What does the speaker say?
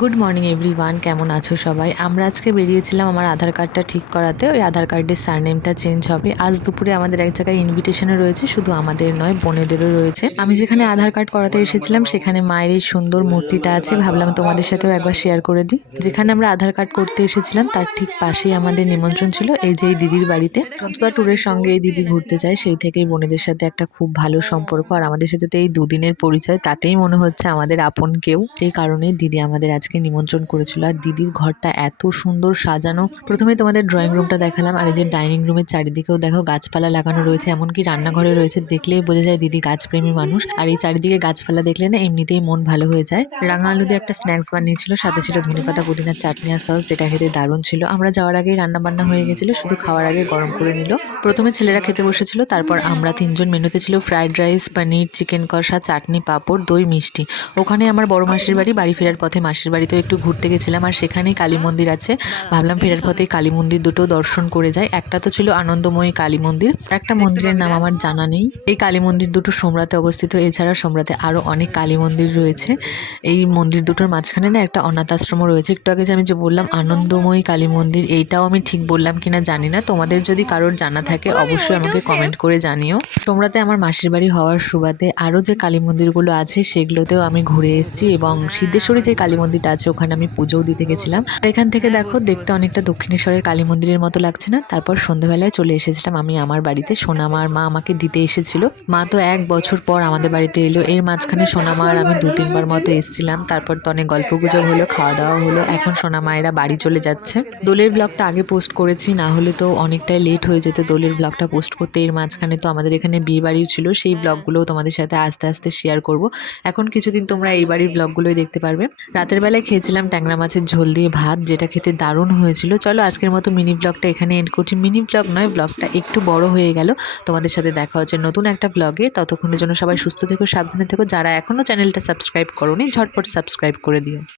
Good morning everyone, কেমন আছো সবাই? আমরা আজকে বেরিয়েছিলাম আমার আধার কার্ডটা ঠিক করাতে। ওই আধার কার্ডের সারনেমটা চেঞ্জ হবে। আজ দুপুরে আমাদের এক জায়গায় ইনভিটেশনও রয়েছে, শুধু আমাদের নয় বোনেদেরও রয়েছে। আমি যেখানে আধার কার্ড করাতে এসেছিলাম সেখানে মায়ের এই সুন্দর মূর্তিটা আছে, ভাবলাম তোমাদের সাথেও একবার শেয়ার করে দিই। যেখানে আমরা আধার কার্ড করতে এসেছিলাম তার ঠিক পাশেই আমাদের নিমন্ত্রণ ছিল এই যে এই দিদির বাড়িতে। সন্ততা ট্যুরের সঙ্গে এই দিদি ঘুরতে যায়, সেই থেকেই বোনেদের সাথে একটা খুব ভালো সম্পর্ক। আর আমাদের সাথে তো এই দুদিনের পরিচয়, তাতেই মনে হচ্ছে আমাদের আপন কেউ। সেই কারণেই দিদি আমাদের আজকে নিমন্ত্রণ করেছিল। আর দিদির ঘরটা এত সুন্দর সাজানো। প্রথমে তোমাদের ড্রয়িং রুমটা দেখালাম, আর এই যে ডাইনিং রুমের চারিদিকেও দেখো গাছপালা লাগানো রয়েছে, এমনকি রান্নাঘরে রয়েছে। দেখলেই বোঝা যায় দিদি গাছপ্রেমী মানুষ। আর এই চারিদিকে গাছপালা দেখলে না এমনিতেই মন ভালো হয়ে যায়। রাঙা আলু দিয়ে একটা স্ন্যাক্স বানিয়েছিল, সাথে ছিল ধনেপাতা পুদিনার চাটনি আর সস, যেটা খেতে দারুণ ছিল। আমরা যাওয়ার আগেই রান্না বান্না হয়ে গেছিল, শুধু খাওয়ার আগে গরম করে নিল। প্রথমে ছেলেরা খেতে বসেছিল, তারপর আমরা তিনজন। মেনুতে ছিল ফ্রাইড রাইস, পনির, চিকেন কষা, চাটনি, পাঁপড়, দই, মিষ্টি। ওখানে আমার বড় মাসির বাড়ি ফেরার পথে মাসির বাড়িতেও একটু ঘুরতে গেছিলাম, আর সেখানেই কালী মন্দির আছে। ভাবলাম ফেরার পথে কালী মন্দির দুটো দর্শন করে যাই। একটা তো ছিল আনন্দময়ী কালী মন্দির, আর একটা মন্দিরের নাম আমার জানা নেই। এই কালী মন্দির দুটো সোমরাতে অবস্থিত। এছাড়া সোমরাতে আরো অনেক কালী মন্দির রয়েছে। এই মন্দির দুটোর মাঝখানে না একটা অনাথ আশ্রমও রয়েছে। একটু আগে যে আমি যে বললাম আনন্দময়ী কালী মন্দির, এইটাও আমি ঠিক বললাম কিনা জানি না। তোমাদের যদি কারোর জানা থাকে অবশ্যই আমাকে কমেন্ট করে জানিও। সোমরাতে আমার মাসির বাড়ি হওয়ার সুবাদে আরো যে কালী মন্দিরগুলো আছে সেগুলোতেও আমি ঘুরে এসেছি, এবং সিদ্ধেশ্বরী যে কালী মন্দিরটা আছে ওখানে আমি পুজোও দিতে গেছিলাম। আর এখান থেকে দেখো দেখতে অনেকটা দক্ষিণেশ্বরের কালী মন্দিরের মতো লাগছে না? তারপর সন্ধ্যাবেলায় চলে এসেছিলাম আমি আমার বাড়িতে। সোনামার মা আমাকে দিতে এসেছিল। মা তো 1 বছর পর আমাদের বাড়িতে এলো। এর মাঝখানে সোনামা আর আমি 2-3 বার মতো এসেছিলাম। তারপর তো অনেক গল্প গুজব হলো, খাওয়া দাওয়া হলো। এখন সোনামায়েরা বাড়ি চলে যাচ্ছে। দোলের ব্লগটা আগে পোস্ট করেছি, না হলে তো অনেকটাই লেট হয়ে যেত দোলের ব্লগটা পোস্ট করতে। এর মাঝখানে তো আমাদের এখানে বিয়ে বাড়িও ছিল, সেই ব্লগগুলোও তোমাদের সাথে আস্তে আস্তে শেয়ার করব। এখন কিছুদিন তোমরা এই বাড়ির ব্লগগুলোই দেখতে পারবে। রাতের বেলায় খেয়েছিলাম ট্যাংরা মাছের ঝোল দিয়ে ভাত, যেটা খেতে দারুণ হয়েছিল। চলো আজকের মতো মিনি ব্লগটা এখানে এন্ড করছি। মিনি ব্লগ নয়, ব্লগটা একটু বড় হয়ে গেল। তোমাদের সাথে দেখা হচ্ছে নতুন একটা ব্লগে। ততক্ষণের জন্য সবাই সুস্থ থেকো, সাবধানে থেকো। যারা এখনো চ্যানেলটা সাবস্ক্রাইব করোনি ঝটপট সাবস্ক্রাইব করে দিও।